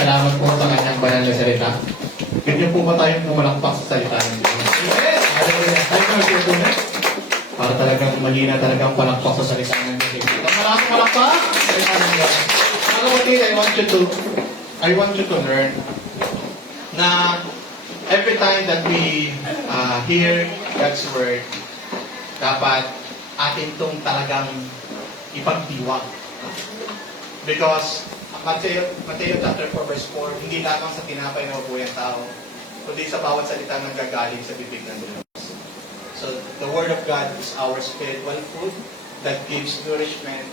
Salamat po sa kanyang banal na salita. Ganyan po ba tayong pumalakpak sa salita ng Diyos? Yes! Hallelujah! Tayo na nagtutunan. Para talagang malina talagang palakpak sa salita ng Diyos. Ang malaking palakpak sa salita ng Diyos. Mga kapatid, I want you to learn na every time that we hear God's word, dapat atin itong talagang ipagdiwag. Because Mateo chapter 4 verse 4, hindi lamang sa tinapay na mabuhay ang tao, kundi sa bawat salita ng gagaling sa bibig ng Diyos. So, the Word of God is our spiritual food that gives nourishment,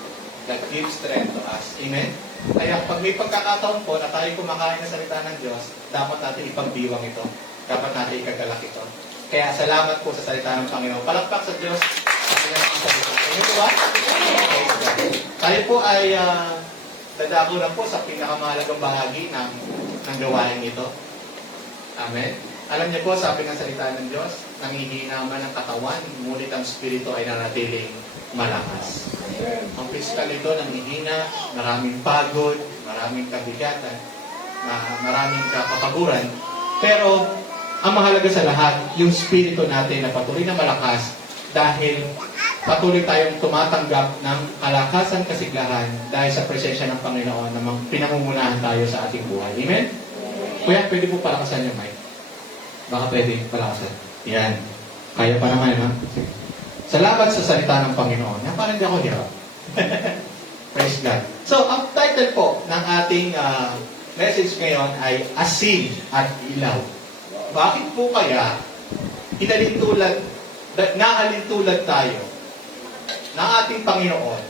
that gives strength to us. Amen? Kaya pag may pagkakataon po na tayo kumakain ng salita ng Diyos, dapat natin ipagdiwang ito. Dapat natin ikagalak ito. Kaya salamat po sa salita ng Panginoon. Palakpak sa Diyos. Amen po ba? Tayo po ay dadako na po sa pinakamahalagang bahagi ng gawain ito. Amen? Alam niyo po, sabi ng salita ng Diyos, nangihina man ang katawan, ngunit ang spirito ay nanatiling malakas. Ang physical ito nanghihina, maraming pagod, maraming kabigatan, maraming kapapaguran. Pero, ang mahalaga sa lahat, yung spirito natin na patuloy na malakas dahil patuloy tayong tumatanggap ng kalakasan, kasiglahan dahil sa presensya ng Panginoon na pinangungunahan tayo sa ating buhay. Amen? Kuya, pwede po palakasan yung mic. Baka pwede palakasan. Yan. Kaya pa naman, ha? Salamat sa salita ng Panginoon. Yan, parang di ako hirap. Praise God. So, ang title po ng ating message ngayon ay Asin at Ilaw. Bakit po kaya naalintulad tayo ng ating Panginoon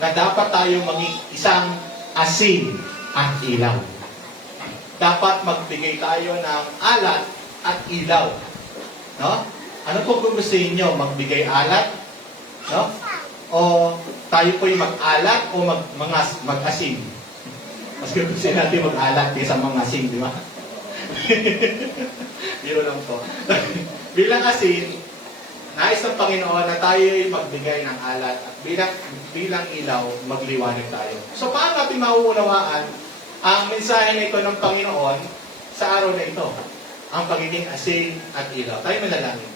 na dapat tayo maging isang asin at ilaw? Dapat magbigay tayo ng alat at ilaw. No? Ano po kung gusto niyo? Magbigay alat? No? O tayo po yung mag-alat o mag-asin? Mas gusto natin mag-alat kaysa mag-asin, di ba? Biro lang po. Bilang asin, nais ng Panginoon na tayo ay magbigay ng alat at bilang ilaw, magliwanag tayo. So paano natin mauunawaan ang mensahe na ito ng Panginoon sa araw na ito? Ang pagiging asin at ilaw. Tayo manalangin.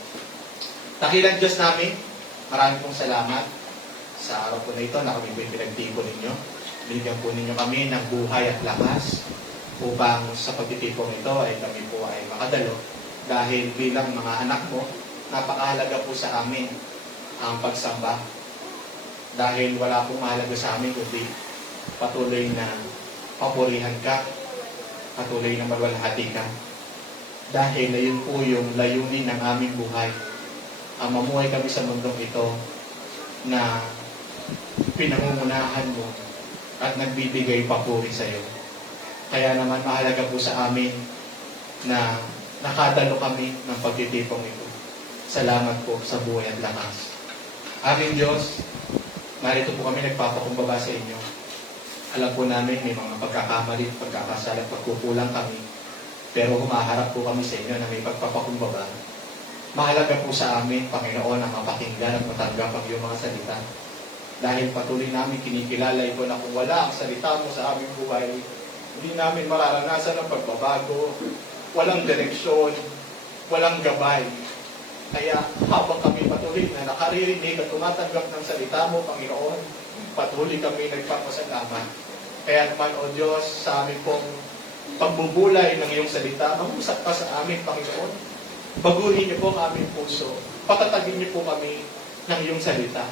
Dakilang Diyos namin, maraming pong salamat sa araw po na ito na kami po yung pinagtipon ninyo. Binigyan po ninyo kami ng buhay at lakas upang sa pagtitipon ito ay kami po ay makadalo. Dahil bilang mga anak mo, napakahalaga po sa amin ang pagsamba. Dahil wala pong mahalaga sa amin kundi patuloy na papurihan ka, patuloy na malwalhati ka. Dahil na yun po yung layunin ng aming buhay. Ang mamuhay kami sa mundong ito na pinangungunahan mo at nagbibigay papuri sa iyo. Kaya naman mahalaga po sa amin na nakadalo kami ng pagtitipong ito. Salamat po sa buhay at lakas. Aming Diyos, narito po kami nagpapakumbaba sa inyo. Alam po namin may mga pagkakamali, pagkakasala, pagkukulang kami. Pero humaharap po kami sa inyo na may pagpapakumbaba. Mahalaga po sa amin, Panginoon, ang mapakinggan at matanggap ang iyong mga salita. Dahil patuloy namin kinikilala ito na kung wala ang salita mo sa aming buhay, hindi namin mararanasan ang pagbabago, walang direksyon, walang gabay. Kaya habang kami patuloy na nakaririnig at tumatanggap ng salita mo, Panginoon, patuloy kami nagpapasalamat. Kaya naman, O Diyos, sa amin pong pagbubulay ng iyong salita, mag-usap ka sa amin, Panginoon. Baguhin niyo po ang aming puso. Patatagin niyo po kami ng iyong salita.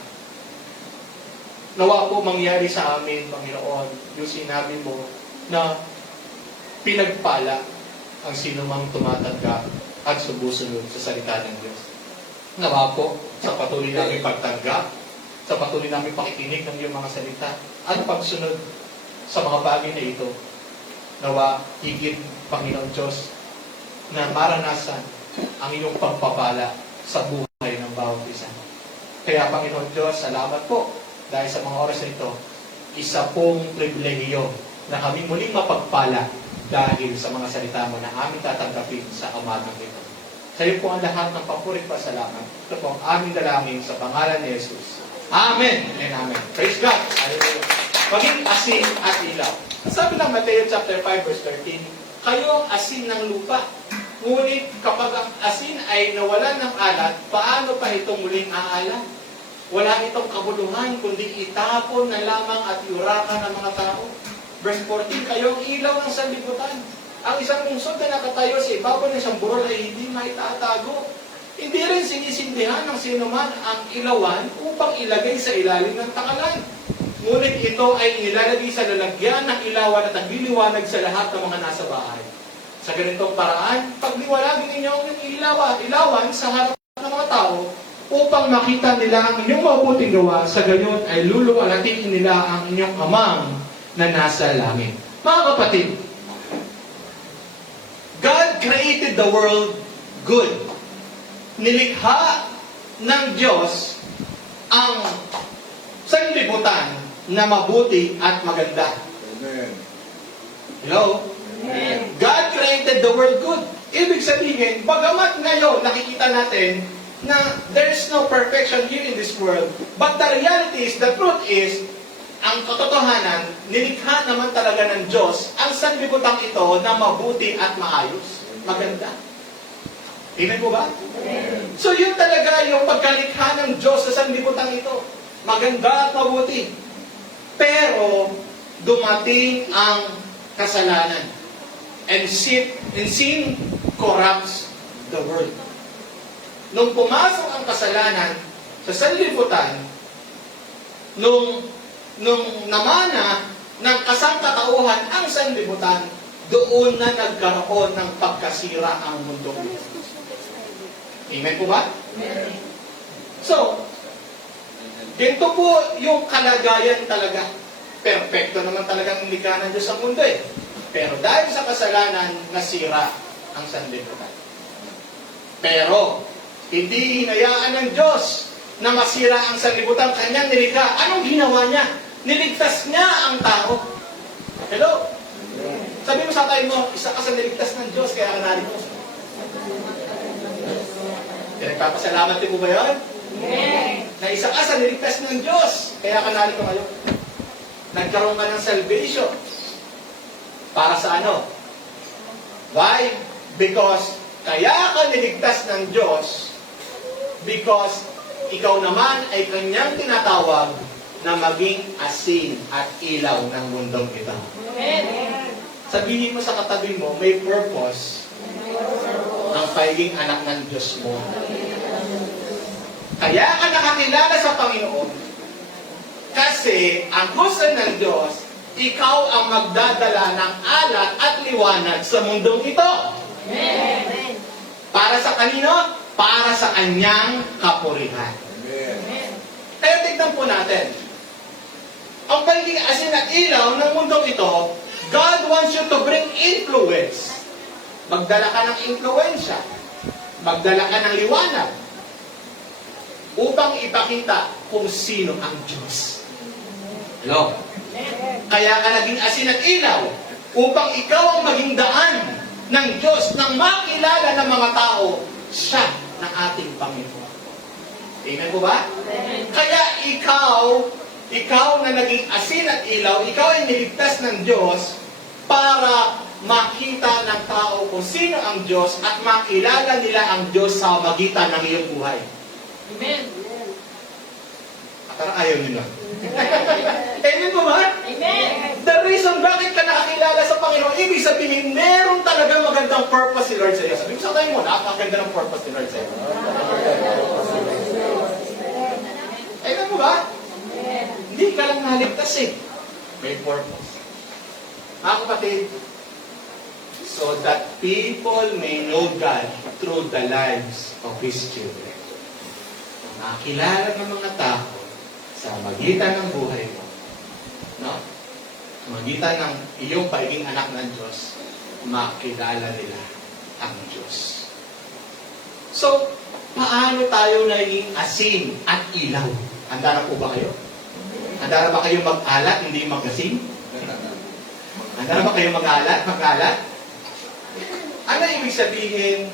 Nawa po mangyari sa amin, Panginoon, yung sinabi mo na pinagpala ang sinumang tumatanggap at sumusunod sa salita ng Diyos. Nawa po sa patuloy namin pagtanggap, sa patuloy namin pakikinig ng iyong mga salita, at pagsunod sa mga bagay na ito. Nawa higit, Panginoon Diyos, na maranasan ang iyong pagpapala sa buhay ng bawat isa. Kaya, Panginoon Diyos, salamat po dahil sa mga oras na ito, isa pong pribilehiyo na kami muling mapagpala dahil sa mga salita mo na aming tatanggapin sa umagang ito. Sa iyo po ang lahat ng papurit pa salamat. Ito po ang aming dalangin sa pangalan ni Jesus. Amen and amen. Praise God. Hallelujah. Maging asin at ilaw. Sabi ng Mateo chapter 5 verse 13, kayo ang asin ng lupa. Ngunit kapag ang asin ay nawalan ng alat, paano pa ito muling aalat? Wala itong kabuluhan, kundi itapon na lamang at yurakan ng mga tao. Verse 14, kayo ang ilaw ng sanlibutan. Ang isang lungsod na nakatayo sa ibabaw ng isang burol ay hindi maitatago. Hindi rin sinisindihan ng sinuman ang ilawan upang ilagay sa ilalim ng takalan. Ngunit ito ay inilalagay sa lalagyan ng ilawan at nagliliwanag sa lahat ng mga nasa bahay. Sa ganitong paraan, pagliwanagin ninyo ang ilawan sa harap ng mga tao upang makita nila ang inyong mabuting gawa, sa gayon ay luluwalhatiin nila ang inyong amang na nasa langit. Mga kapatid, God created the world good. Nilikha ng Diyos ang sanlibutan na mabuti at maganda. Amen. Hello? Amen. God created the world good. Ibig sabihin, bagamat ngayon nakikita natin na there's no perfection here in this world, but the reality is, the truth is, ang katotohanan, nilikha naman talaga ng Diyos ang sanlibutan ito na mabuti at maayos. Maganda. Tingnan mo ba? Amen. So yun talaga yung pagkalikha ng Diyos sa sanlibutan ito. Maganda at mabuti. Pero dumating ang kasalanan. And sin corrupts the world. Nung pumasok ang kasalanan sa sanlibutan, nung namana ng kasangkatauhan ang sanlibutan, doon na nagkaroon ng pagkasira ang mundo. Amen po ba? Amen. So, ganito po yung kalagayan talaga. Perfecto naman talagang likha ng Diyos ang mundo eh. Pero dahil sa kasalanan, nasira ang sanlibutan. Pero, hindi hinayaan ng Diyos na masira ang sanlibutan, kanyang nilikha. Anong ginawa niya? Niligtas niya ang tao. Hello? Sabi mo sa tayo mo, isa ka sa niligtas ng Diyos, kaya ka narito. Nagpapasalamat din mo ba yun? Amen. Na isa ka sa niligtas ng Diyos, kaya ka narito ngayon. Nagkaroon ka ng salvation. Para sa ano? Why? Because kaya ka niligtas ng Diyos because ikaw naman ay kanyang tinatawag na maging asin at ilaw ng mundong ito. Amen. Sabihin mo sa katabi mo, may purpose ang pagiging anak ng Diyos mo. Kaya ka nakakilala sa Panginoon kasi ang gusto ng Diyos, ikaw ang magdadala ng alat at liwanag sa mundong ito. Amen. Para sa kanino? Para sa kanyang kapurihan. Amen. Kaya tignan po natin. Ang pagiging asin at ilaw ng mundong ito, God wants you to bring influence. Magdala ka ng influensya. Magdala ka ng liwanag. Upang ipakita kung sino ang Diyos. Hello? Kaya ka naging asin at ilaw upang ikaw ang maging daan ng Diyos nang makilala ng mga tao siya ng ating Panginoon. Amen po ba? Amen. Kaya ikaw na naging asin at ilaw, ikaw ay niligtas ng Diyos para makita ng tao kung sino ang Diyos at makilala nila ang Diyos sa magitan ng iyong buhay. Amen. Parang ayaw nila. Amen po ba? Amen. The reason bakit ka nakakilala sa Panginoon, ibig sabihin, meron talaga magandang purpose si Lord sa iyo. Sabi mo sa tayo mo, napakaganda ng purpose ni Lord sa iyo. Amen mo ba? Hindi ka lang naligtas eh. May purpose. Mga kapatid, so that people may know God through the lives of His children. Nakakilala ng mga tao sa magitan ng buhay mo. No? Sa magitan ng iyong pagiging anak ng Diyos, makilala nila ang Diyos. So, paano tayo naging asin at ilaw? Handa na po ba kayo? Handa na ba kayo mag-alat, hindi mag-asin? Handa na ba kayo mag-alat? Ano ibig sabihin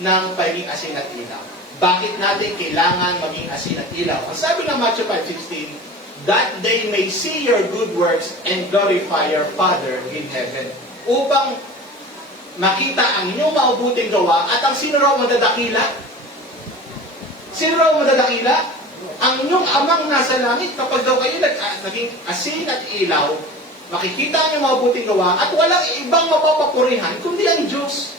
ng pagiging asin at ilaw? Bakit natin kailangan maging asin at ilaw? Ang sabi ng Matthew 5:16, that they may see your good works and glorify your Father in heaven. Upang makita ang inyong mabuting gawa at ang sino raw madadakila? Sino raw madadakila? Ang inyong amang nasa langit, kapag daw kayo naging asin at ilaw, makikita ang inyong mabuting gawa at walang ibang mapapapurihan kundi ang Diyos.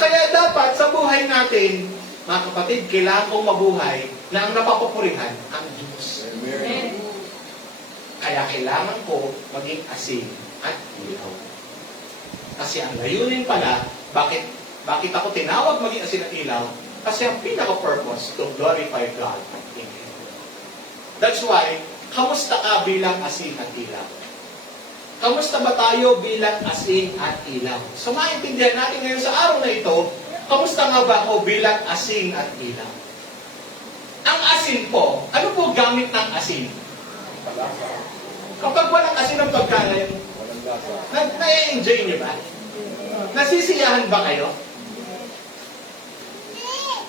Kaya dapat sa buhay natin, mga kapatid, kailangan kong mabuhay na ang napapapurihan ang Diyos. Amen. Kaya kailangan ko maging asin at ilaw. Kasi ang layunin pala, bakit ako tinawag maging asin at ilaw? Kasi ang pinaka-purpose to glorify God in heaven. That's why, kamusta ka bilang asin at ilaw? Kamusta ba tayo bilang asin at ilaw? So maintindihan natin ngayon sa araw na ito, kamusta nga ba ako bilang asin at ilaw? Ang asin po, ano po gamit ng asin? Kapag walang asin ang pagkain, na-enjoy niyo ba? Nasisiyahan ba kayo?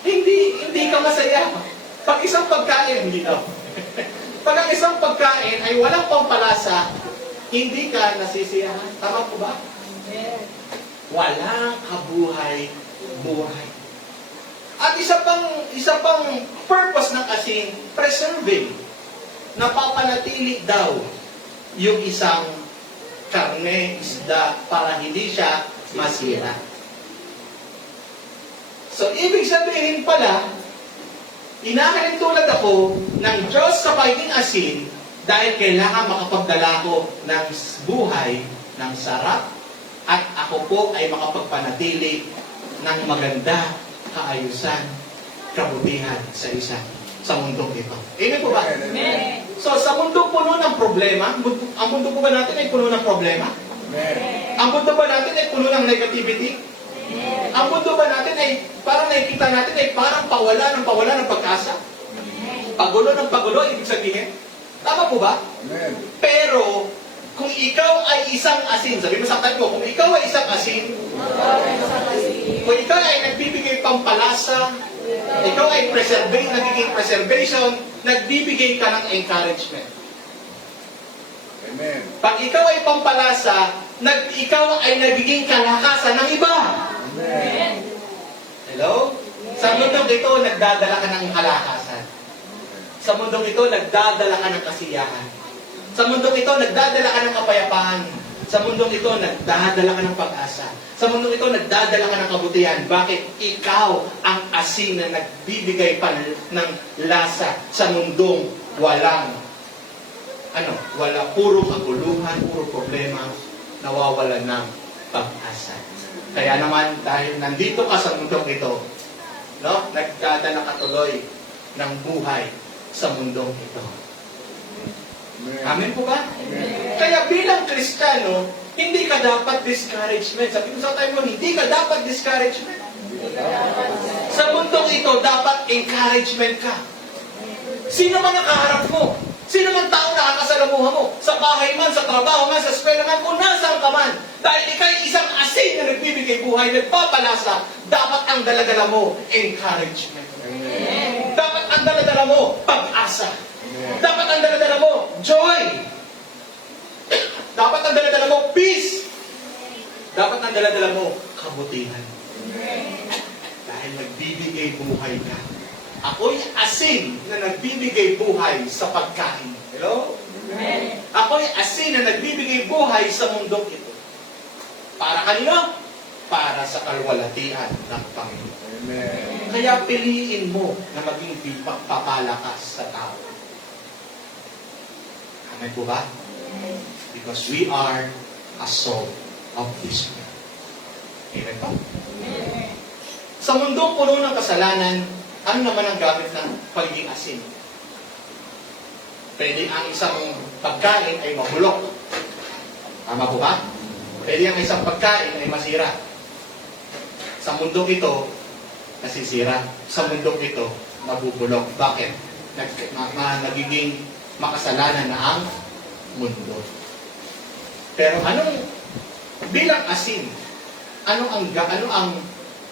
Hindi ka masaya. Pag isang pagkain, hindi daw. Pag ang isang pagkain ay walang pampalasa, hindi ka nasisiyahan. Tama po ba? Walang kabuhay-buhay. At isa pang purpose ng asin, preserving. Napapanatili daw yung isang karne, isda, para hindi siya masira. So, ibig sabihin pala, inahalin tulad ako ng Diyos sa pagiging asin dahil kailangan makapagdala ko ng buhay, ng sarap, at ako po ay makapagpanatili ng maganda, kaayusan, kabutihan sa mundong ito. Amen po ba? Amen. So, sa mundong puno ng problema, ang mundo po ba natin ay puno ng problema? Ang mundo ba natin ay puno ng negativity? Ang mundo ba natin ay, parang nakikita natin ay parang pawala ng pag-asa? Pagulo ng pagulo, ibig sabihin? Tama po ba? Amen. Pero, kung ikaw ay isang asin, sabi mo sa ko, kung ikaw ay isang asin, kung ikaw ay nagbibigay pampalasa, ikaw ay nagiging preservation, nagbibigay ka ng encouragement. Amen. Pag ikaw ay pampalasa, ikaw ay nagiging kalakasan ng iba. Amen. Hello? Sa mundong ito, nagdadala ka ng kalakasan. Sa mundong ito, nagdadala ka ng kasiyahan. Sa mundong ito, nagdadala ka ng kapayapaan. Sa mundong ito, nagdadala ka ng pag-asa. Sa mundong ito, nagdadala ka ng kabutihan. Bakit? Ikaw ang asin na nagbibigay pa ng lasa sa mundong walang puro kaguluhan, puro problema, nawawalan ng pag-asa. Kaya naman, dahil nandito ka sa mundong ito, nagdadala ka tuloy ng buhay sa mundong ito. Amen po ba? Amen. Kaya bilang Kristiyano, hindi ka dapat discouragement. Sabi ko sa tayo mo, hindi ka dapat discouragement. Sa mundong ito, dapat encouragement ka. Sino man ang kaharap mo? Sino man tao nakakasalamuha mo? Sa bahay man, sa trabaho man, sa eskwela man, kung nasaan ka man. Dahil ikay isang asin na nagbibigay buhay, nagpapalasa, dapat ang daladala mo, encouragement. Amen. Dapat ang daladala mo, pag-asa. Amen. Dapat ang daladala mo, joy. Dapat ang daladala mo, peace. Dapat ang daladala mo, kabutihan. Dahil nagbibigay buhay ka. Ako'y asin na nagbibigay buhay sa pagkain. Hello? Amen. Ako'y asin na nagbibigay buhay sa mundong ito. Para kanino? Para sa kalwalatian ng Panginoon. Amen. Kaya piliin mo na maging papalakas sa tao. Amen po ba? Because we are a soul of this world. Amen po? Sa mundong puno ng kasalanan, ano naman ang gamit ng pagiging asin? Pwede ang isang pagkain ay mabulok. Tama po ba? Pwede ang isang pagkain ay masira. Sa mundong ito, nasisira. Sa mundong ito, nabubulok. Bakit? Nagiging makasalanan na ang mundo. Pero bilang asin, ano ang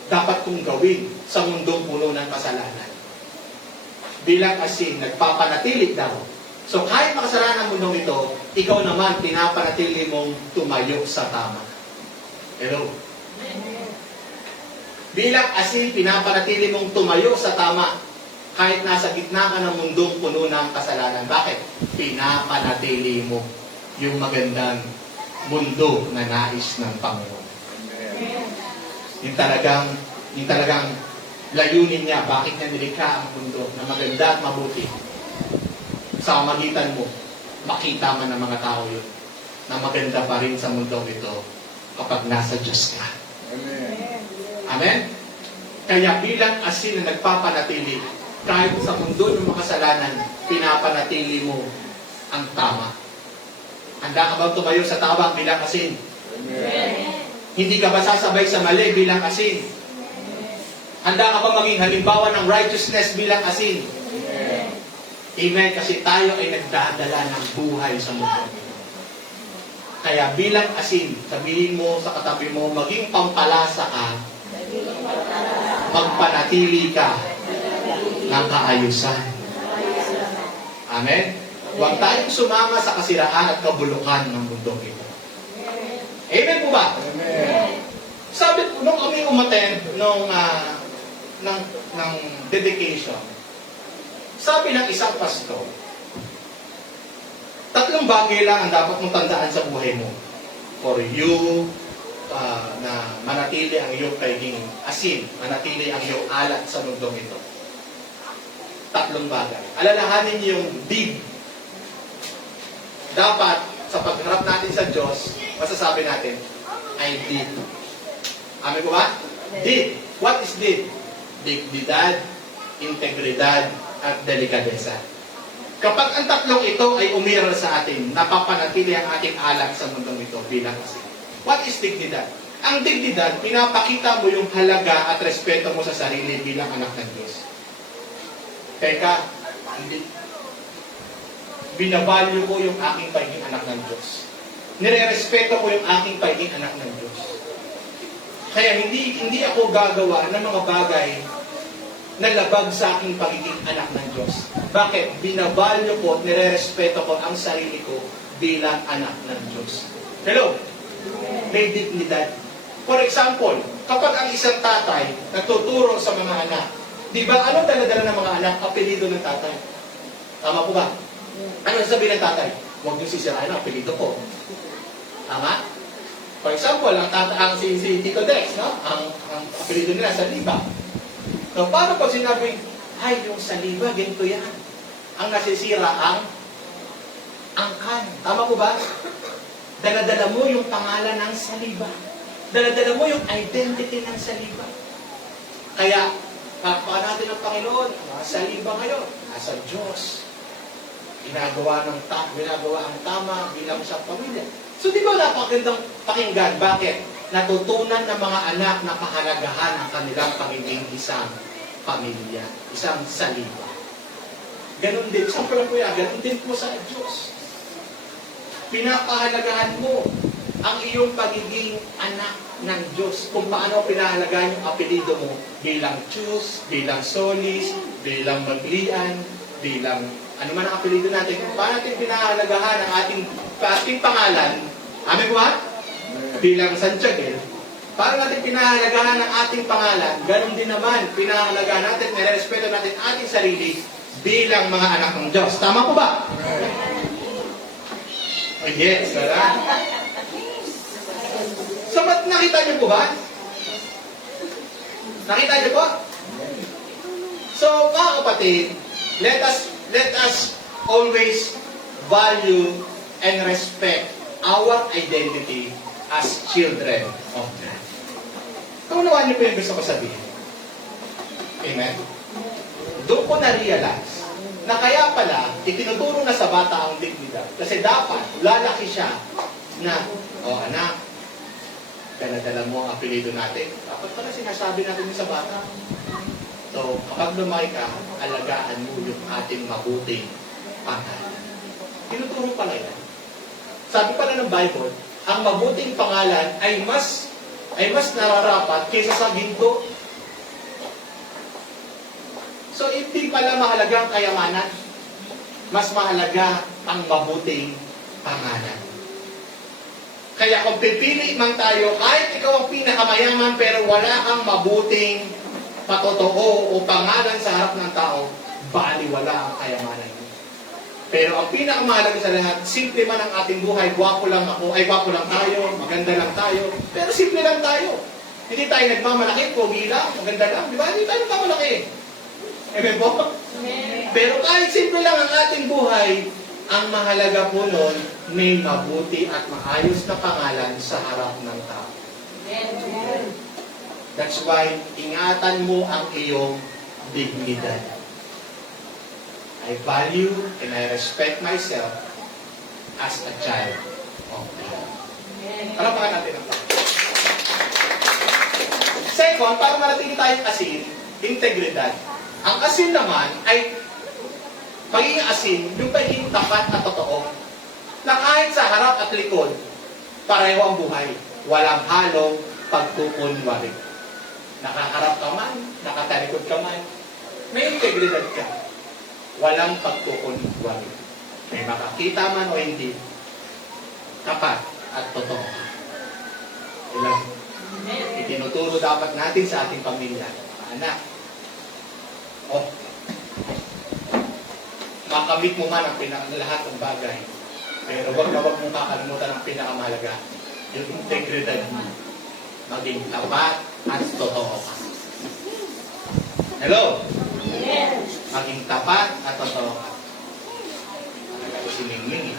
dapat kong gawin sa mundong puno ng kasalanan? Bilang asin, nagpapanatili daw So kahit makasalanan ang mundong ito, ikaw naman pinapanatili mong tumayo sa tama. Hello? Bilang asin, pinapanatili mong tumayo sa tama kahit nasa gitna ka ng mundong puno ng kasalanan. Bakit? Pinapanatili mo yung magandang mundo na nais ng Panginoon. Yung talagang layunin niya, bakit niya nilikha ang mundo na maganda at mabuti. Sa magitan mo, makita man ng mga tao yun na maganda pa rin sa mundong ito kapag nasa Diyos ka. Amen? Kaya bilang asin na nagpapanatili, kahit sa mundo ng makasalanan, pinapanatili mo ang tama. Handa ka bang tumayo sa tama bilang asin? Hindi ka ba sasabay sa mali bilang asin? Handa ka ba maging halimbawa ng righteousness bilang asin? Amen. Kasi tayo ay nagdadala ng buhay sa mundo. Kaya bilang asin, sabihin mo sa katabi mo, maging pampalasa ka, magpanatili ka ng kaayusan. Amen? Huwag tayong sumama sa kasiraan at kabulukan ng mundo ito. Amen po ba? Sabi ko, nung kami umattend ng dedication, sabi ng isang pastor, 3 bagay lang ang dapat mong tandaan sa buhay mo. For you, na manatili ang iyong pagiging asin, manatili ang iyong alat sa mundong ito. 3 bagay. Alalahanin niyo yung dig. Dapat, sa pagharap natin sa Diyos, masasabi natin, I did. Amin ko ba? Did. What is did? Dignidad, integridad, at delikadesa. Kapag ang 3 ito ay umiral sa atin, napapanatili ang ating alat sa mundong ito bilang asin. What is dignidad? Ang dignidad, pinapakita mo yung halaga at respeto mo sa sarili bilang anak ng Diyos. Teka, binavalue ko yung aking pagiging anak ng Diyos. Nire-respeto ko yung aking pagiging anak ng Diyos. Kaya hindi ako gagawa ng mga bagay na labag sa aking pagiging anak ng Diyos. Bakit? Binavalue ko, nire-respeto ko ang sarili ko bilang anak ng Diyos. Hello? May dignidad. For example, kapag ang isang tatay nagtuturo sa mga anak, di ba, anong dala-dala ng mga anak? Apelido ng tatay. Tama po ba? Ano sabihin ng tatay? Huwag niyo sisirain ang apelido ko. Tama? For example, si Tito Dex, no? Ang apelido nila, Saliba. So, paano pag sinabi, ay, yung Saliba, ganito yan. Ang nasisira ang angkan. Tama po ba? Daladala mo yung pangalan ng Saliba. Daladala mo yung identity ng Saliba. Kaya, pakpaka natin ng Panginoon, Saliba ngayon, nasa Diyos. Ginagawa ang tama bilang sa pamilya. So, di ba napakagandang pakinggan? Bakit? Natutunan ng mga anak na pahalagahan ang kanilang pagiging isang pamilya, isang Saliba. Ganon din, sample po yan, ganon din po sa Diyos. Pinapahalagahan mo ang iyong pagiging anak ng Diyos. Kung paano pinahalagahan yung apelido mo bilang Diyos, bilang Solis, bilang Maglian, bilang ano man ang apelido natin. Kung paano natin pinahalagahan ang ating pangalan, amin ko ba? Bilang Santiago, paano natin pinahalagahan ang ating pangalan, ganun din naman, pinahalagahan natin, nirespeto natin ating sarili bilang mga anak ng Diyos. Tama po ba? Oh, yes, wala. So, ba't nakita niyo po ba? Nakita niyo po? So, mga kapatid, let us always value and respect our identity as children of God. Kaunawaan niyo po yung gusto ko sabihin. Amen? Doon ko na-realize na kaya pala, itinuturo na sa bata ang dignidad. Kasi dapat, lalaki siya na, anak, dala-dala mo ang apelido natin. Dapat pala sinasabi natin sa bata. So, kapag lumaki ka, alagaan mo yung ating mabuting pangalan. Tinuturo pala yan. Sabi pala ng Bible, ang mabuting pangalan ay mas nararapat kaysa sa ginto. So, hindi pala mahalaga ang kayamanan. mas mahalaga ang mabuting pangalan. Kaya kung pipili man tayo, kahit ikaw ang pinakamayaman pero wala kang mabuting patotoo o pangalan sa harap ng tao, baliwala ang kayamanan mo. Pero ang pinakamahalaga sa lahat, simple man ang ating buhay, gwapo lang ako, ay gwapo lang tayo, maganda lang tayo, pero simple lang tayo. Hindi tayo nagmamalaki, pogi lang, maganda lang, di ba? Hindi tayo nagmamalaki. Amen po? Amen. Pero kahit simple lang ang ating buhay, ang mahalaga po nun, may mabuti at maayos na pangalan sa harap ng tao. Amen. That's why, ingatan mo ang iyong dignidad. I value and I respect myself as a child of God. Ano pa natin ang tao? Second, para manatili tayong asin, integridad. Ang asin naman ay pagiging asin, yung pagiging tapat at totoo. Na kahit sa harap at likod, pareho ang buhay. Walang halong pagkukunwari. Nakaharap ka man, nakatalikod ka man, may integridad ka. Walang pagkukunwari. May makakita man o hindi, tapat at totoo. Ilang itinuturo dapat natin sa ating pamilya, anak. Oh, makamit mo man ang lahat ng bagay, pero wag na wag mong kakalimutan ang pinakamahalaga, yung integridad mo. Maging tapat at totoo ka. Hello? Amen. Maging tapat at totoo ka. Talaga si Mingming.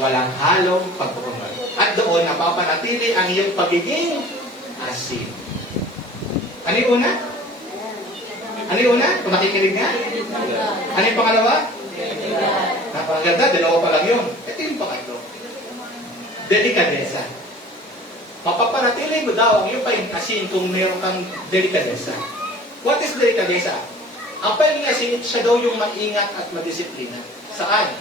Walang halong pagkukunwari. At doon napapanatili ang iyong pagiging asin. Ano yung una? Ano yung una? Kung nakikinig nga? Ano yung pangalawa? Napakaganda, dalawa pa lang yun. Ito yung pangatlo. Delikadesa. Mapapanatili mo daw ang iyong pagiging asin kung mayroon kang delikadesa. What is delikadesa? Ang pagiging asin, siya daw yung maingat at madisiplina. Saan?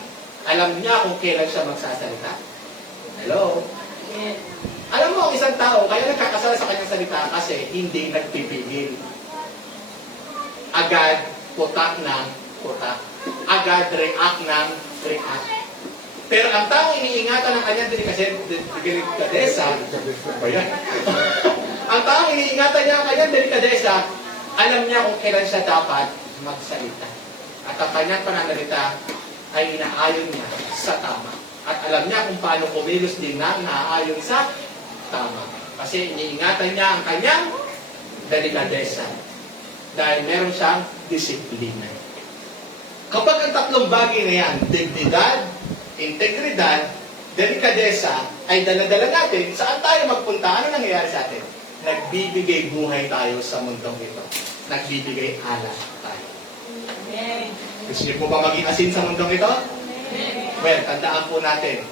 Alam niya kung kailan siya magsasalita. Hello? Amen. Alam mo, ang isang tao, kaya nagkakasala sa kanyang salita kasi hindi nagpipigil. Agad putak ng putak. Agad react ng react. Pero ang taong iniingatan ng kanyang delikadesa, ang taong iniingatan niya ang kanyang delikadesa, alam niya kung kailan siya dapat magsalita. At ang kanyang pananalita ay inaayon niya sa tama. At alam niya kung paano kumilos din na naaayon sa tama. Kasi iniingatan niya ang kanyang delikadesa. Dahil meron siyang disiplina. Kapag ang tatlong bagay na yan, dignidad, integridad, delikadesa, ay daladala natin, saan tayo magpunta? Ano nangyayari sa atin? Nagbibigay buhay tayo sa mundong ito. Nagbibigay alas tayo. Amen. Gusto niyo po ba maging asin sa mundong ito? Well, tandaan po natin,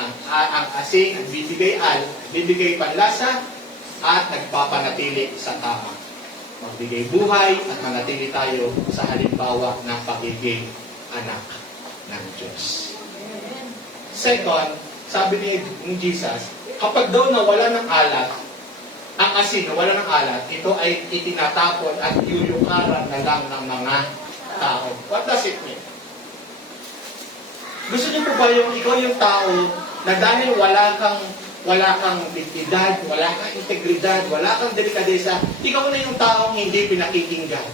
ang asin, nagbibigay bibigay panlasa, at nagpapanatili sa tama. Magbigay buhay at manatili tayo sa halimbawa ng pagiging anak ng Diyos. Second, sabi ni Jesus, kapag daw nawala ng alat, ang asin nawala ng alat, ito ay itinatapon at yuyukaran na lang ng mga tao. What does it mean? Gusto niyo po ba yung ikaw yung tao na dahil wala kang dignidad, wala kang integridad, wala kang delikadesa, ikaw na yung taong hindi pinakikinggan.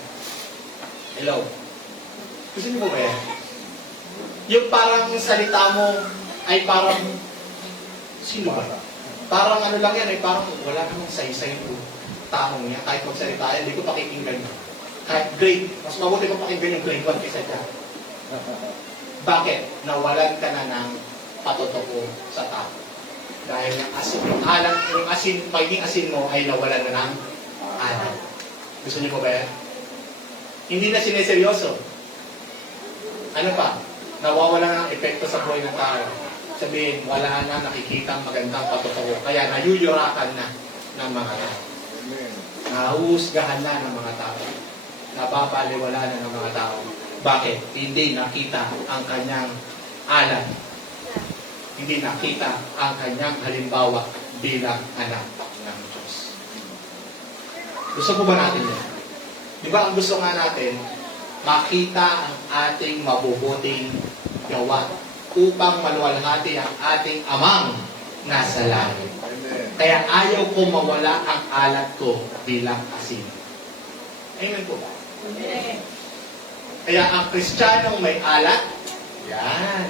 Hello? Gusto niyo po ba yan? Yung parang salita mo ay parang, sino ba? Parang ano lang yan, ay parang wala namang saysay po. Taong niya, kahit magsalita yan, hindi ko pakikinggan mo. Kahit grade, mas mabuti ko pakinggan yung grade 1 kaysa dyan. Bakit? Nawalan ka na ng patotoo sa tao. Dahil yung asin, pagiging asin mo ay nawalan na ng alam. Gusto niyo po ba yan? Hindi na sineseryoso. Ano pa? Nawawala ng epekto sa buhay ng tao. Sabihin, wala na nakikita magandang patotoo. Kaya nayuyurakan na ng mga tao. Nahuhusgahan na ng mga tao. Napapaliwala na ng mga tao. Bakit? Hindi nakita ang kanyang alam. Hindi nakita ang kanyang halimbawa bilang anak ng Diyos. Gusto po ba natin yan? Di ba ang gusto nga natin, makita ang ating mabubuting gawa upang maluwalhati ang ating amang nasa langit. Kaya ayaw ko mawala ang alat ko bilang asin. Amen po ba? Amen. Kaya ang Kristiyanong may alat, yan.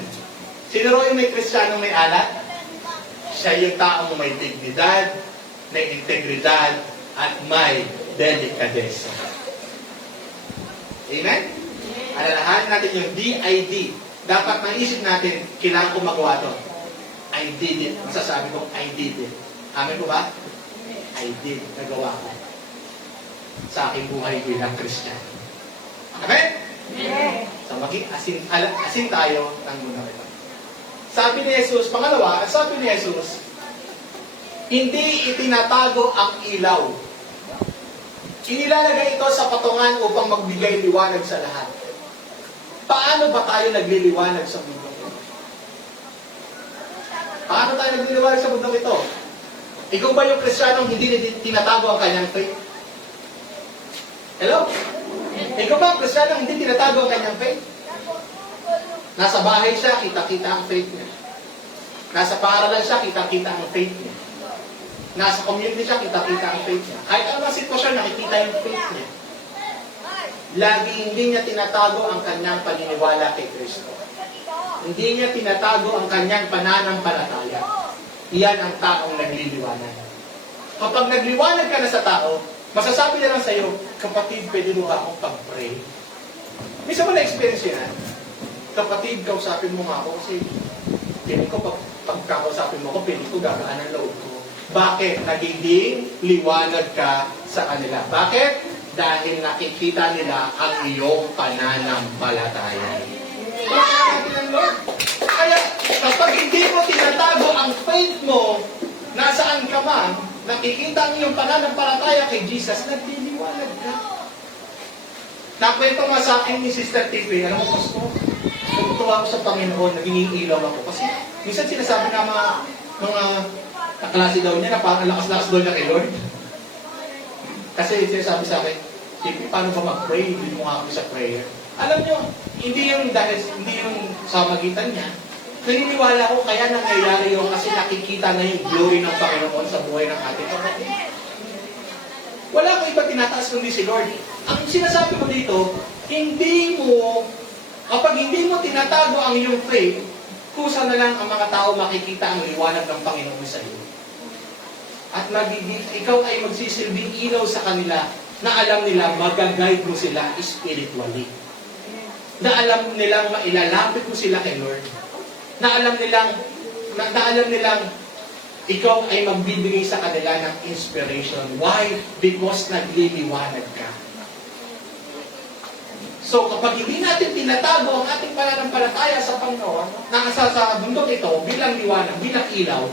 Sino rin may Kristiyanong may alat? Siya yung taong may dignidad, may integridad, at may delikadesa. Amen? Alalahanin natin yung DID. Dapat maisip natin, kailangan ko magawa to. I did it. Masasabi ko, I did it. Amen po ba? I did. Nagawa ko. Sa aking buhay bilang Kristiyan. Amen? Amen. So maging asin tayo ng muna ito. Sabi ni Jesus, pangalawa, sabi ni Jesus, hindi itinatago ang ilaw. Inilalagay ito sa patungan upang magbigay liwanag sa lahat. Paano ba tayo nagliliwanag sa mundo ito? Paano tayo nagliliwanag sa mundo ito? Ikaw ba yung Kristiyanong hindi tinatago ang kanyang faith? Hello? Ikaw ba ang Kristiyanong hindi tinatago ang kanyang faith? Nasa bahay siya, kita-kita ang faith niya. Nasa paaralan siya, kita-kita ang faith niya. Nasa community siya, kita-kita ang faith niya. Kahit anong sitwasyon, nakikita yung faith niya. Lagi hindi niya tinatago ang kanyang paniniwala kay Kristo. Hindi niya tinatago ang kanyang pananampalataya. Iyan ang taong nagliliwanag. Kapag nagliwanag ka na sa tao, masasabi na lang sa iyo, kapatid, pwede mo ba akong pag-pray? Minsan mo na-experience yan. Kapatid, kausapin mo nga ako kasi pwede ko pagkakausapin mo ako, pwede ko gagaan ang loob ko. Bakit? Nagiging liwanag ka sa kanila. Bakit? Dahil nakikita nila ang iyong pananampalataya. Kaya kapag hindi mo tinatago ang faith mo, nasaan ka man, nakikita ang iyong pananampalataya kay Jesus, nagliliwanag ka. Nakwento nga sa akin ni Sister Tiffany, alam mo, Pasko, nagtuwa ako sa Panginoon, naging ilaw ako. Kasi minsan sinasabi na mga kaklase daw niya na parang lakas-lakas daw niya kay Lord. Kasi sinasabi sa akin, Tiffany, paano ba mag-pray? Hindi mo nga ako sa prayer. Alam niyo, hindi yung sa magitan niya. Naniniwala ko kaya nangyayari yung kasi nakikita na yung glory ng Panginoon sa buhay ng ating kapatid. Wala ko iba tinataas kundi si Lord. Ang sinasabi mo dito, kapag hindi mo tinatago ang iyong faith, kusa na lang ang mga tao makikita ang liwanag ng Panginoon sa iyo. At ikaw ay magsisilbing ilaw sa kanila na alam nila mag-guide mo sila spiritually. Na alam nilang mailalapit mo sila kay Lord. Na alam nilang ikaw ay magbibigay sa kanila ng inspiration. Why? Because nagliliwanag ka. So, kapag hindi natin tinatago ang ating pananampalataya sa Panginoon, nakasa sa bundok ito, bilang liwanag, bilang ilaw,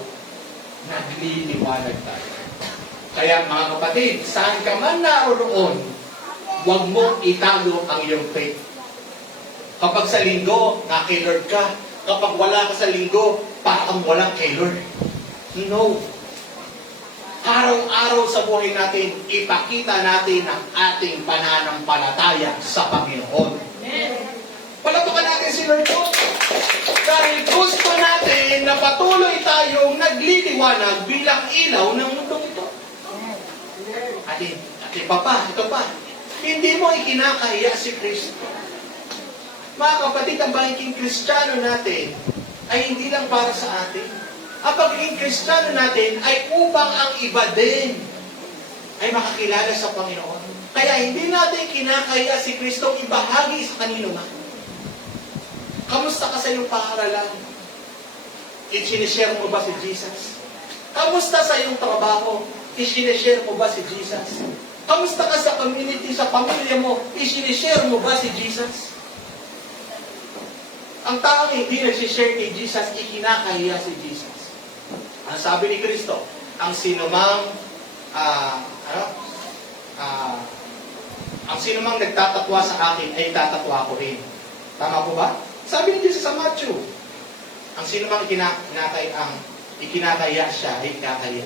nagliliwanag tayo. Kaya mga kapatid, saan ka man naroon, huwag mong itago ang iyong faith. Kapag sa linggo, kay Lord ka. Kapag wala ka sa linggo, parang walang kay Lord. No. Araw-araw sa buhay natin, ipakita natin ang ating pananampalataya sa Panginoon. Palatukan natin si Lord po. Dahil gusto natin na patuloy tayong nagliliwanag bilang ilaw ng mundong ito. Ate Papa, ito pa. Hindi mo ikinakahiya si Kristo. Mga kapatid, ang pagiging Kristiyano natin ay hindi lang para sa atin. Ang pagiging Kristiyano natin ay upang ang iba din ay makakilala sa Panginoon. Kaya hindi natin kinakahiya si Kristo ibahagi sa kanino man. Kamusta ka sa iyong paaralan? I-sinishare mo ba si Jesus? Kamusta sa iyong trabaho? I-sinishare mo ba si Jesus? Kamusta ka sa community, sa pamilya mo? I-sinishare mo ba si Jesus? Ang taong hindi nagsishare kay Jesus, ikinakahiya si Jesus. Ang sabi ni Kristo, ang sinumang nagtatatwa sa akin ay tatatwa ko rin. Tama po ba? Sabi ni Jesus sa Matthew, ang sinumang ikinakahiya siya ay ikakahiya.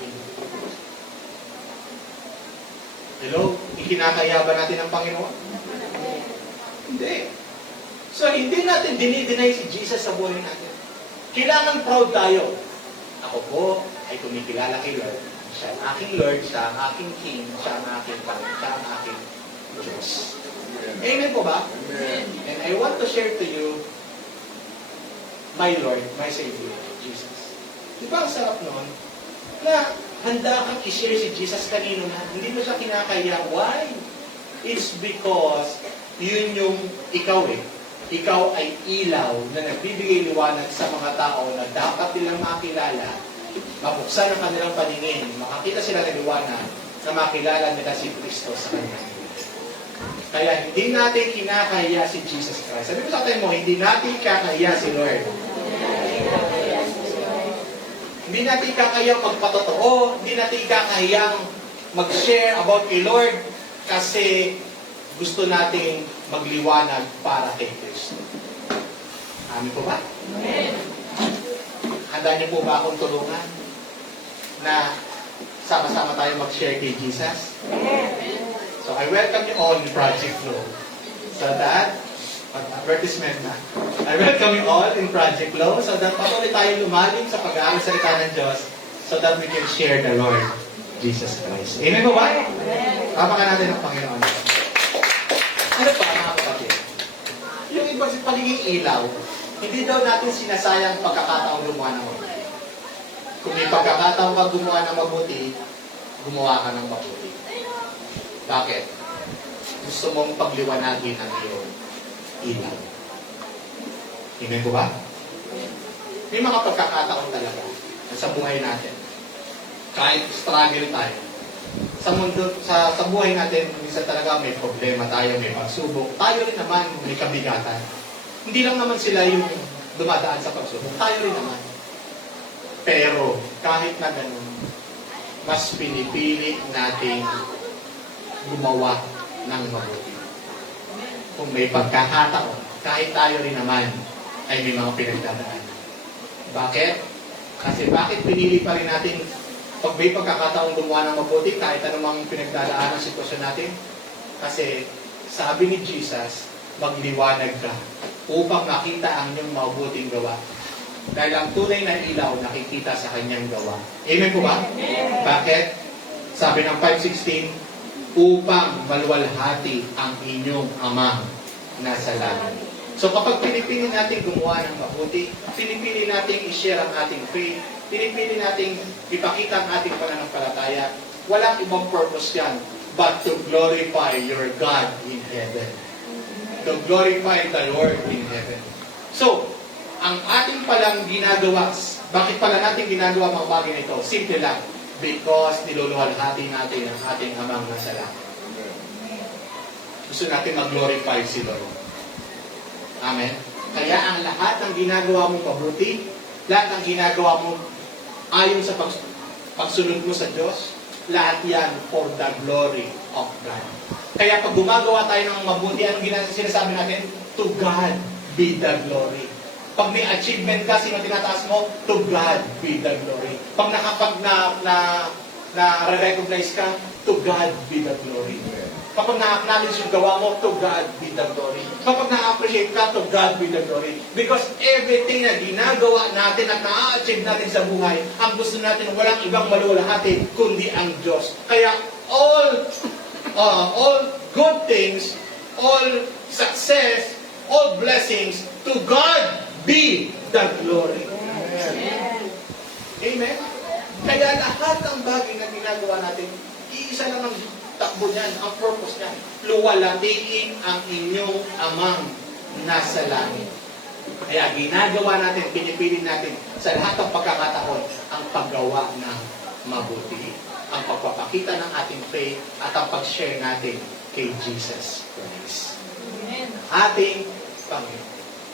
Hello? Ikinakahiya ba natin ang Panginoon? Hindi. So, hindi natin dinideny si Jesus sa buhay natin. Kailangan proud tayo. Ako po ay kumikilala kay Lord. Siya ang aking Lord, siya ang aking King, siya ang aking Panginoon, siya ang aking Diyos. Amen po ba? Amen. And I want to share to you my Lord, my Savior, Jesus. Di ba ang sarap noon? Na handa kang i-share si Jesus kanino na. Hindi mo siya kinakaya. Why? It's because yun yung ikaw eh. Ikaw ay ilaw na nagbibigay liwanag sa mga tao na dapat nilang makilala, mabuksan ang kanilang paningin, makakita sila ng liwanag, na makilala nila si Kristo sa kanilang buhay. Kaya hindi natin kinakaya si Jesus Christ. Sabi ko sa atin mo, hindi natin kakaya si Lord. Hindi natin kakayang magpatotoo, hindi natin kakayang mag-share about kay Lord kasi gusto nating magliwanag para kay Kristo. Amin po ba? Amen. Handa niyo po ba akong tulungan na sama-sama tayo mag-share kay Jesus? So I welcome you all in Project Flow. So that, advertisement na. I welcome you all in Project Flow so that patuloy tayo lumalim sa pag-aaral sa salita ng Diyos so that we can share the Lord Jesus Christ. Amen po ba? Papakan natin ang Panginoon. Ano pa mga kapatid? Yung ibang pagiging ilaw, hindi daw natin sinasayang pagkakataong gumawa ng mabuti. Kung may pagkakataong ka gumawa ng mabuti, gumawa ka ng mabuti. Bakit? Gusto mong pagliwanagin ang iyong ilaw. Amen po ba? May mga pagkakataon talaga sa buhay natin. Kahit struggle tayo. Sa mundo, sa buhay natin, minsan talaga may problema tayo, may pagsubok. Tayo rin naman may kabigatan. Hindi lang naman sila yung dumadaan sa pagsubok. Tayo rin naman. Pero, kahit na ganun, mas pinipili nating gumawa ng mabuti. Kung may pagkakataon, kahit tayo rin naman ay may mga pinagdadaan. Bakit? Kasi bakit pinili pa rin natin pag may pagkakataong gumawa ng mabuti kahit anumang pinagdadaan ang sitwasyon natin? Kasi sabi ni Jesus, magliwanag ka upang makita ang iyong mabuting gawa. Dahil ang tunay na ilaw nakikita sa kanyang gawa. Amen po ba? Amen. Bakit? Sabi ng 5:16, upang maluwalhati ang inyong amang nasa langit. So kapag pinipili natin gumawa ng mabuti, pinipili natin i-share ang ating faith, pinipili natin ipakita ang ating pananampalataya, walang ibang purpose yan but to glorify your God in heaven. To glorify the Lord in heaven. So, ang ating palang ginagawa, bakit pala natin ginagawa mga bagay na ito? Simple lang. Because niluluwalhati natin ang ating amang nasa langit. Gusto natin mag-glorify si Lord. Amen? Kaya ang lahat ng ginagawa mo mabuti, lahat ng ginagawa mo ayon sa pagsunod mo sa Diyos, lahat yan for the glory of God. Kaya pag gumagawa tayo ng mabuti, anong sinasabi natin? To God be the glory. Pag may achievement ka, sino tinataas mo? To God be the glory. Pag na-recognize ka, to God be the glory. Kapag na-acknowledge yung gawa mo, to God be the glory. Kapag na-appreciate ka, to God be the glory. Because everything na ginagawa natin at na-achieve natin sa buhay, ang gusto natin walang ibang maluwalhati, kundi ang Diyos. Kaya all good things, all success, all blessings, to God be the glory. Amen. Amen? Kaya lahat ng bagay na ginagawa natin, iisa lang ang takbo niyan, ang purpose niyan. Luwalhatiin ang inyong amang nasa langit. Kaya ginagawa natin, pinipili natin sa lahat ng pagkakataon ang paggawa ng mabuti. Ang pagpapakita ng ating faith at ang pag-share natin kay Jesus Christ. Amen. Ating Panginoon.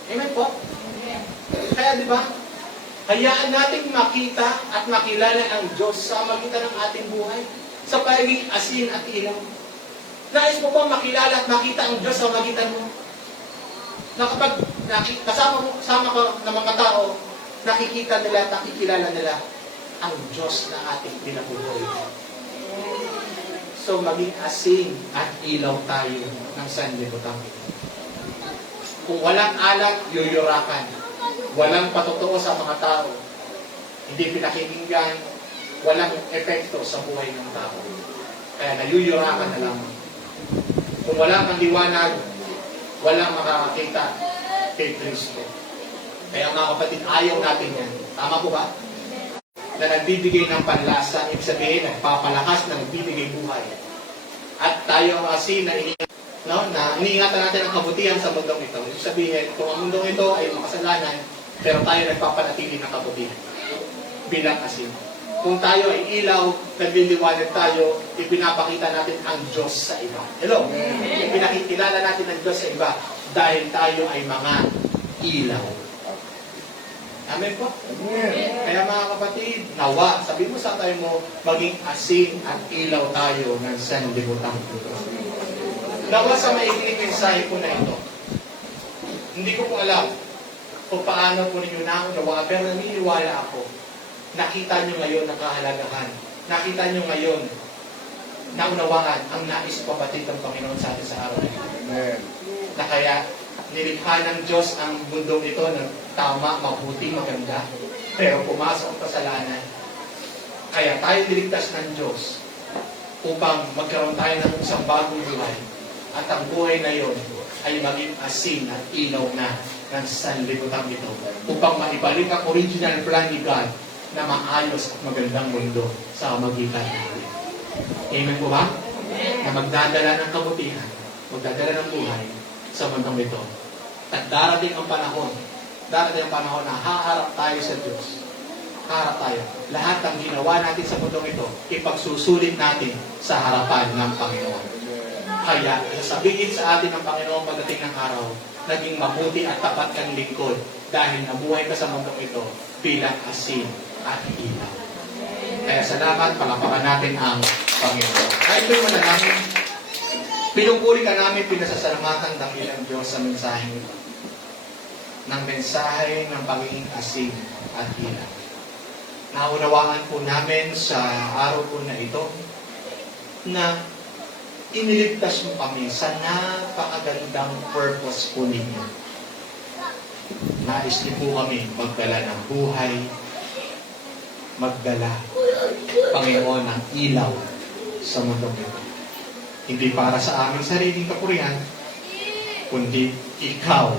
Amen po? Amen. Kaya di ba? Hayaan nating makita at makilala ang Diyos sa magitan ng ating buhay. Sa pagiging asin at ilaw. Nais mo ba makilala at makita ang Diyos sa magitan mo? Na kapag kasama ka ng mga tao, nakikita nila at nakikilala nila ang Diyos na ating pinabuhay. So maging asin at ilaw tayo ng sanlibutan. Kung walang alak, yuyurakan. Walang patotoo sa mga tao. Hindi pinakikinggan, walang epekto sa buhay ng tao. Kaya nayuyurakan na lang. Kung wala kang liwanag, walang makakakita kay Kristo. Kaya mga kapatid, ayaw natin yan. Tama po ba? Na nagbibigay ng panlasa, ibig sabihin, nagpapalakas na nagbibigay buhay. At tayo ang asin na iniingatan natin ang kabutihan sa mundong ito. Ibig sabihin, kung ang mundong ito ay makasalanan, pero tayo nagpapanatili ng kabutihan bilang asin. Kung tayo ay ilaw, nagliliwanag tayo, ipinapakita natin ang Diyos sa iba. Hello? Ipinakikilala natin ang Diyos sa iba dahil tayo ay mga ilaw. Amen po? Kaya mga kapatid, nawa, sabi mo sa tayo mo, maging asin at ilaw tayo ng sanlibutan. Nawa sa maikling mensahe po na ito. Hindi ko po alam kung paano po ninyo naunawa, pero naniniwala ako. Nakita nyo ngayon ang kahalagahan. Nakita nyo ngayon naunawaan ang nais pabatid ng Panginoon sa atin sa araw na ito. Na kaya nilikha ng Diyos ang mundong ito na tama, mabuti, maganda. Pero pumasok ang kasalanan. Kaya tayo niligtas ng Diyos upang magkaroon tayo ng isang bagong buhay. At ang buhay na yon ay maging asin at ilaw na ng sanlibutan ito upang maibalik ang original plan ni God na maayos at magandang mundo sa magitan natin. Amen po ba? Na magdadala ng kabutihan, magdadala ng buhay sa mundong ito. At darating ang panahon na haharap tayo sa Diyos. Haharap tayo. Lahat ng ginawa natin sa mundong ito, ipagsusulit natin sa harapan ng Panginoon. Kaya, sasabihin sa atin ng Panginoon pagdating ng araw, naging mabuti at tapat kang lingkod dahil nabuhay ka sa mundong ito bilang asin at ilaw. Kaya salamat, palapakan natin ang Panginoon. Kahit doon mo na namin, pinupuri ka namin, pinasasalamatan ng ilang Diyos sa mensaheng ito. Ng mensahe ng pagiging asin at ilaw. Naunawaan po namin sa araw po na ito na iniligtas mo kami sa napakagandang purpose po ninyo. Nais niyo po kami magdala ng buhay, magdala, Panginoon, ng ilaw sa mundong ito. Hindi para sa aming sariling kapurihan, kundi ikaw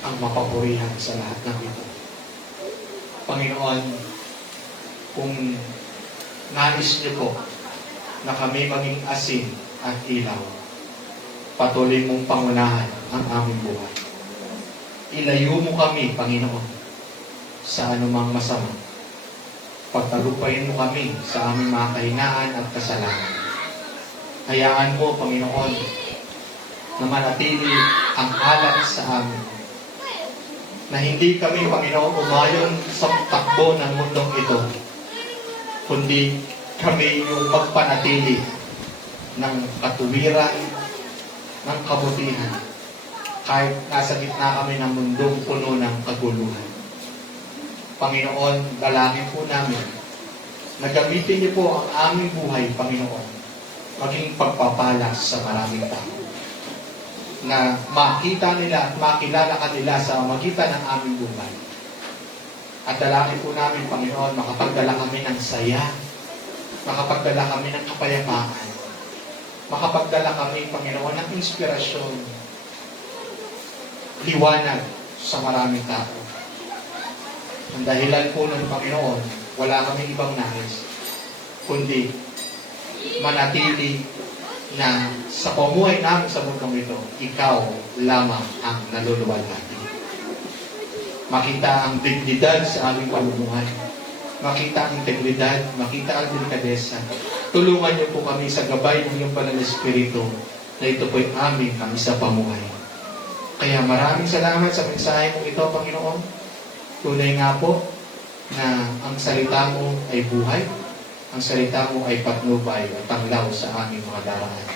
ang mapapurihan sa lahat ng ito. Panginoon, kung nais niyo po na kami maging asin at ilaw, patuloy mong pangunahan ang aming buhay. Ilayo mo kami, Panginoon, sa anumang masama. Pagtalupayin mo kami sa aming mga kahinaan at kasalanan. Hayaan mo, Panginoon, na manatili ang alam sa amin. Na hindi kami, Panginoon, umayon sa takbo ng mundong ito, kundi kami yung magpanatili ng katuwiran, ng kabutihan, kahit nasa gitna kami ng mundong puno ng kaguluhan. Panginoon, dalangin po namin na gamitin niyo po ang aming buhay, Panginoon, maging pagpapala sa maraming tao. Na makita nila at makilala ka nila sa magitan ng aming buhay. At dalangin po namin, Panginoon, makapagdala kami ng saya, makapagdala kami ng kapayapaan, makapagdala kami, Panginoon, ng inspirasyon, liwanag sa maraming tao. Ang dahilan po ng Panginoon, wala kami ibang nais, kundi manatili na sa pamuhay namin sa mundong ito, ikaw lamang ang naluluwalhati. Makita ang dignidad sa aming pamumuhay. Makita ang integridad, makita ang delikadesa. Tulungan niyo po kami sa gabay ng iyong banal na Espiritu na ito po'y aming kami sa pamuhay. Kaya maraming salamat sa mensahe mong ito, Panginoon. Tunay nga po na ang salita mo ay buhay, ang salita mo ay patnubay at panglaw sa aming mga daraan.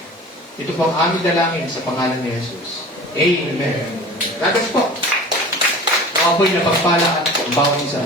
Ito po ang aming dalangin sa pangalan ni Jesus. Amen. God bless po. Mga po'y napagpala at bawat isa.